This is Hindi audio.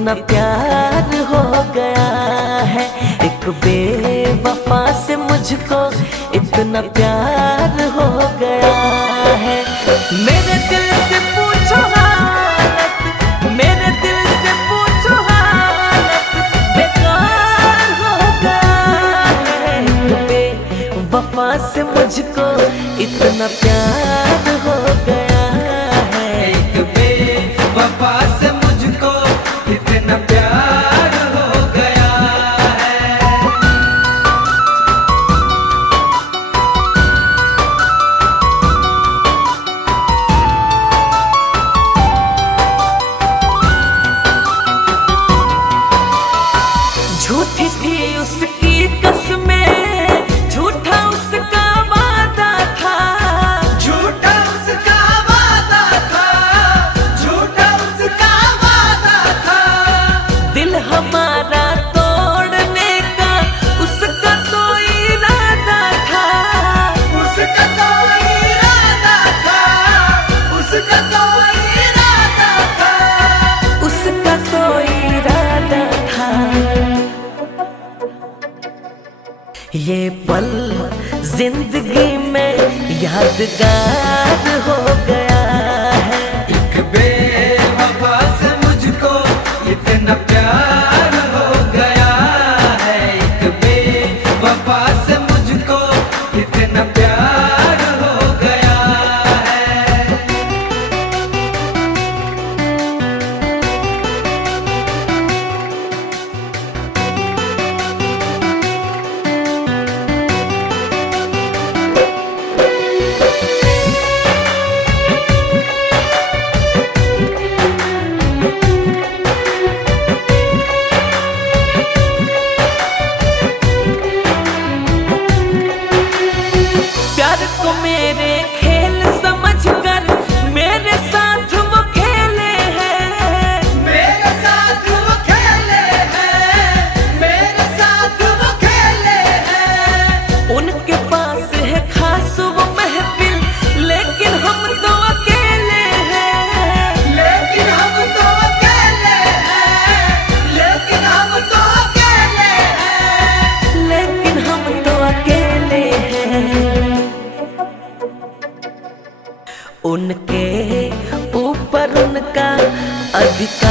इतना प्यार हो गया है, एक बेवफा से मुझको इतना प्यार हो गया है। मेरे दिल से पूछो हालत, मेरे दिल से पूछो हालत, बेकार हो गया है। बेवफा से मुझको इतना प्यार हो गया है, एक बेवफा से मुझको इतना प्यार हो गया है। झूठी थी उसकी कसमें, झूठा उसका वादा था, झूठा उसका वादा था, झूठा उसका वादा था। दिल हमारा तोड़ने का उसका तो इरादा था, उसका तो इरादा था, उसका तो इरादा था, उसका तो इरादा था। ये पल जिंदगी में यादगार हो गया है, एक बेवफा से मुझको इतना प्यार हो गया है, एक बेवफा से मुझको इतना प्यार हो गया है। प्यार को मेरे खेल समझकर मेरे साथ वो खेले हैं, मेरे साथ वो खेले हैं, मेरे साथ वो खेले हैं। उनके पास है खास वो महफिल, लेकिन हम तो अकेले हैं, लेकिन हम तो अकेले हैं, लेकिन हम तो अकेले हैं। लेकिन हम तो अकेले हैं। उनके ऊपर उनका अधिकार